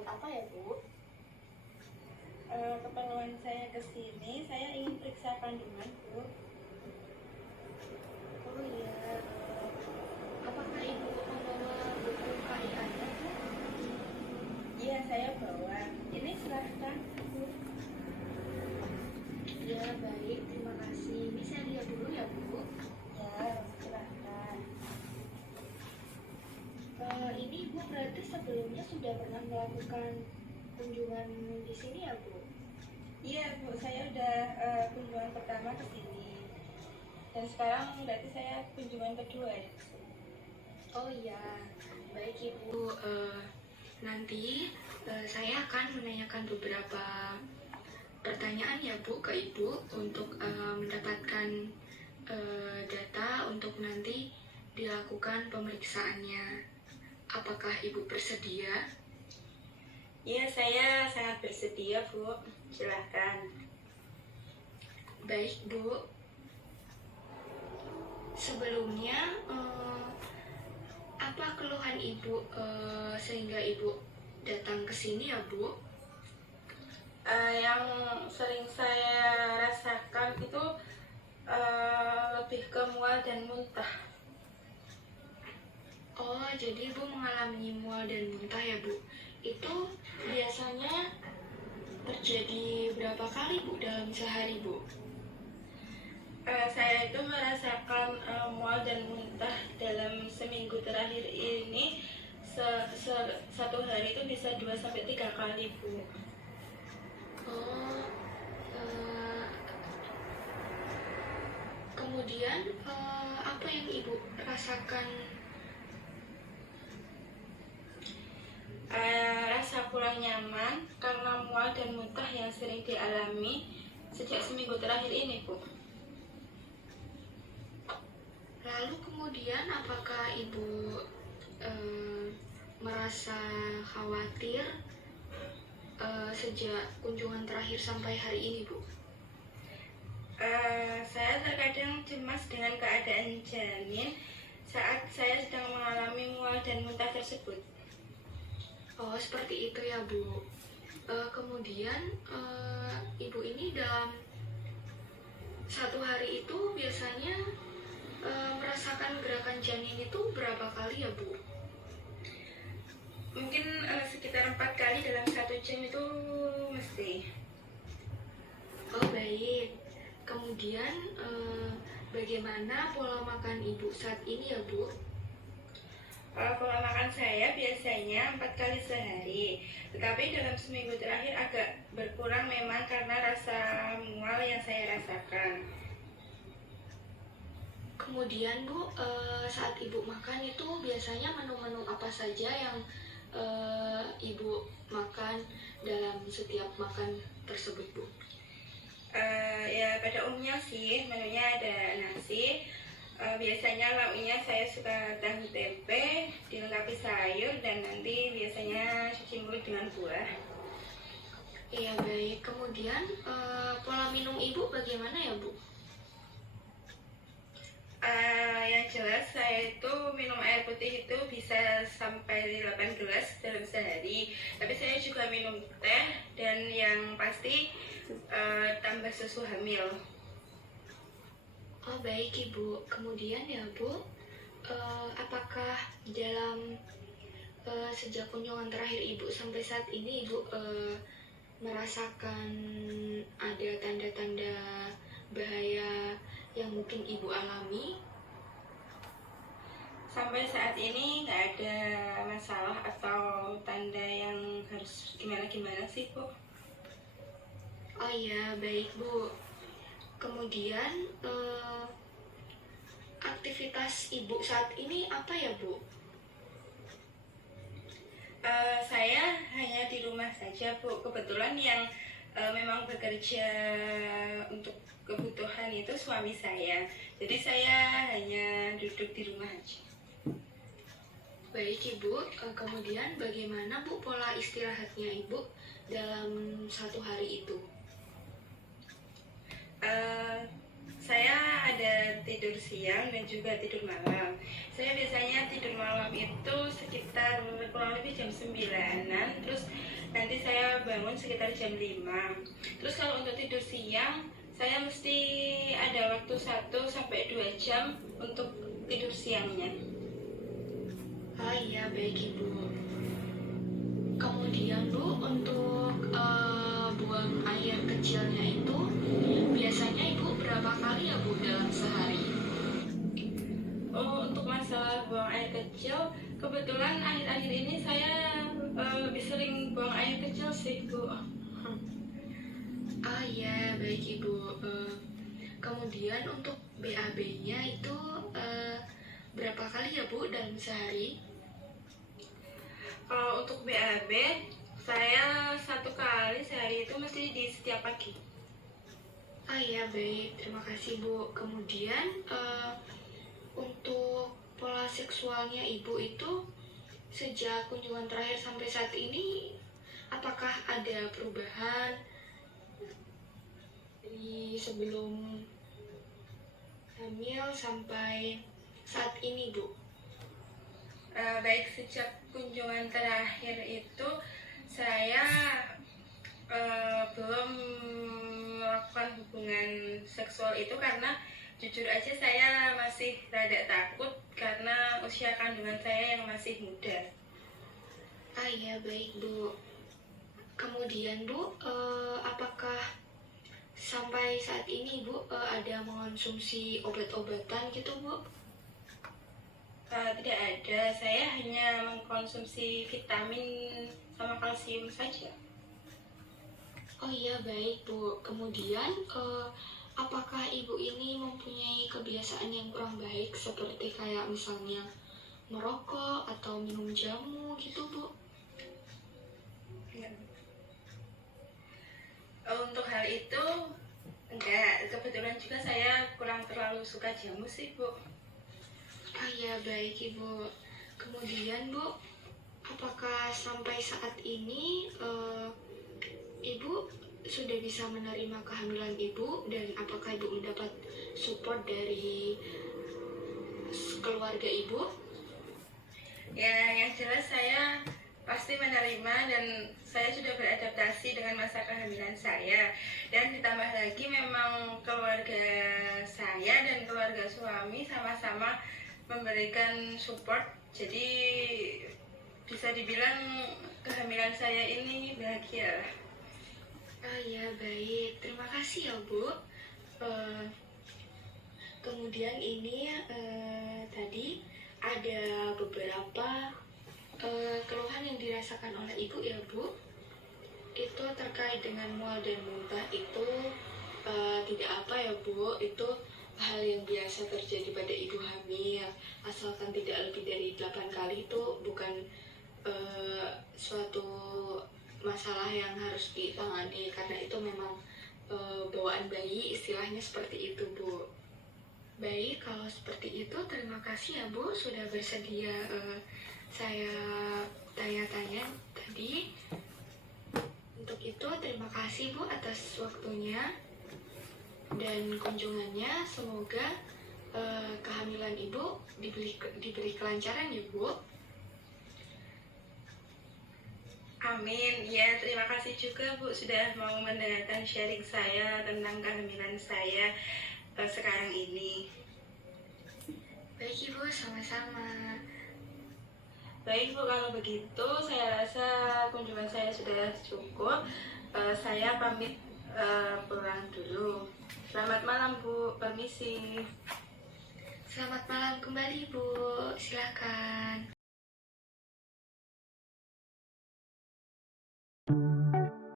keperluan apa ya, Bu? Keperluan saya ke sini, saya ingin periksa kandungan, Bu. Oh iya, apakah Ibu membawa buku KIA-nya, Bu? Iya, saya bawa. Ini silahkan, Bu. Ya, baik, terima kasih. Ini saya lihat dulu ya, Bu. Ya, silahkan. Ini Ibu berarti sebelumnya sudah pernah melakukan kunjungan di sini ya, Bu? Iya, Bu, saya udah kunjungan pertama ke sini. Dan sekarang berarti saya kunjungan kedua ya. Oh iya, baik Ibu. Nanti saya akan menanyakan beberapa pertanyaan ya Bu ke Ibu untuk mendapatkan data untuk nanti dilakukan pemeriksaannya. Apakah Ibu bersedia? Iya, saya sangat bersedia, Bu. Silahkan. Baik Bu. Sebelumnya apa keluhan Ibu sehingga Ibu datang ke sini ya Bu? Yang sering saya rasakan itu lebih ke mual dan muntah. Oh, jadi Ibu mengalami mual dan muntah ya Bu? Itu biasanya terjadi berapa kali Bu dalam sehari Bu? Saya itu merasakan mual dan muntah dalam seminggu terakhir ini. Satu hari itu bisa 2-3 kali, Bu. Oh, kemudian apa yang Ibu rasakan? Rasa kurang nyaman karena mual dan muntah yang sering dialami sejak seminggu terakhir ini, Bu. Lalu kemudian apakah Ibu merasa khawatir sejak kunjungan terakhir sampai hari ini, Bu? Saya terkadang cemas dengan keadaan janin saat saya sedang mengalami mual dan muntah tersebut. Oh, seperti itu ya, Bu. Kemudian Ibu ini dalam satu hari itu biasanya merasakan gerakan janin itu berapa kali ya, Bu? Mungkin sekitar 4 kali dalam 1 jam itu mesti. Oh, baik. Kemudian bagaimana pola makan Ibu saat ini ya, Bu? Pola makan saya biasanya 4 kali sehari, tetapi dalam seminggu terakhir agak berkurang memang karena rasa mual yang saya rasakan. Kemudian Bu, saat Ibu makan itu biasanya menu-menu apa saja yang Ibu makan dalam setiap makan tersebut, Bu? Ya pada umumnya sih menunya ada nasi. Biasanya lauknya saya suka tahu tempe dilengkapi sayur dan nanti biasanya cuci mulut dengan buah. Iya baik. Kemudian pola minum Ibu bagaimana ya Bu? Yang jelas saya itu minum air putih itu bisa sampai 8 gelas dalam sehari. Tapi saya juga minum teh dan yang pasti tambah susu hamil. Oh baik Ibu. Kemudian ya Bu, apakah dalam sejak kunjungan terakhir Ibu sampai saat ini Ibu merasakan ada tanda-tanda bahaya yang mungkin Ibu alami? Sampai saat ini nggak ada masalah atau tanda yang harus gimana-gimana sih, Bu. Oh iya, baik Bu. Kemudian aktivitas Ibu saat ini apa ya Bu? Saya hanya di rumah saja, Bu. Kebetulan yang memang bekerja untuk kebutuhan itu suami saya. Jadi saya hanya duduk di rumah aja. Baik Ibu, kemudian bagaimana Bu pola istirahatnya Ibu dalam satu hari itu? Saya ada tidur siang dan juga tidur malam. Saya biasanya tidur malam itu sekitar kurang lebih jam 9-an, terus nanti saya bangun sekitar jam 5. Terus kalau untuk tidur siang, saya mesti ada waktu 1 sampai 2 jam untuk tidur siangnya. Ah iya, baik Ibu. Kemudian Bu, untuk buang air kecilnya itu biasanya Ibu berapa kali ya Bu dalam sehari? Oh, untuk masalah buang air kecil, kebetulan akhir-akhir ini saya lebih sering buang air kecil sih, Bu. Ah iya, baik Ibu. Kemudian untuk BAB-nya itu berapa kali ya Bu dalam sehari? Kalau untuk BAB, saya 1 kali sehari itu mesti di setiap pagi. Ah iya, baik. Terima kasih Bu. Kemudian untuk pola seksualnya Ibu itu sejak kunjungan terakhir sampai saat ini, apakah ada perubahan dari sebelum hamil sampai saat ini, Bu? Baik sejak kunjungan terakhir itu saya belum melakukan hubungan seksual itu karena jujur aja saya masih rada takut karena usia kandungan saya yang masih muda. Ah iya, baik Bu. Kemudian Bu, apakah sampai saat ini Bu ada mengonsumsi obat-obatan gitu Bu? Tidak ada, saya hanya mengkonsumsi vitamin sama kalsium saja. Oh iya, baik Bu. Kemudian apakah Ibu ini mempunyai kebiasaan yang kurang baik seperti kayak misalnya merokok atau minum jamu gitu Bu? Untuk hal itu enggak, kebetulan juga saya kurang terlalu suka jamu sih, Bu. Ah iya, baik Ibu. Kemudian Bu, apakah sampai saat ini Ibu sudah bisa menerima kehamilan Ibu, dan apakah Ibu mendapat support dari keluarga Ibu? Ya, yang jelas saya pasti menerima dan saya sudah beradaptasi dengan masa kehamilan saya. Dan ditambah lagi memang keluarga saya dan keluarga suami sama-sama memberikan support. Jadi bisa dibilang kehamilan saya ini bahagia. Ah ya, baik. Terima kasih ya Bu. Kemudian ini tadi ada beberapa keluhan yang dirasakan oleh Ibu ya Bu. Itu terkait dengan mual dan muntah itu tidak apa ya Bu, itu hal yang biasa terjadi pada ibu hamil, asalkan tidak lebih dari 8 kali. Itu bukan suatu masalah yang harus ditangani, karena itu memang bawaan bayi, istilahnya seperti itu Bu. Baik, kalau seperti itu terima kasih ya Bu sudah bersedia saya tanya-tanya tadi. Untuk itu terima kasih Bu atas waktunya dan kunjungannya. Semoga kehamilan Ibu diberi kelancaran ya Bu. Amin. Ya, terima kasih juga Bu sudah mau mendengarkan sharing saya tentang kehamilan saya sekarang ini. Baik Ibu, sama-sama. Baik Bu, kalau begitu saya rasa kunjungan saya sudah cukup. Saya pamit pulang dulu. Selamat malam Bu, permisi. Selamat malam kembali Bu, silakan.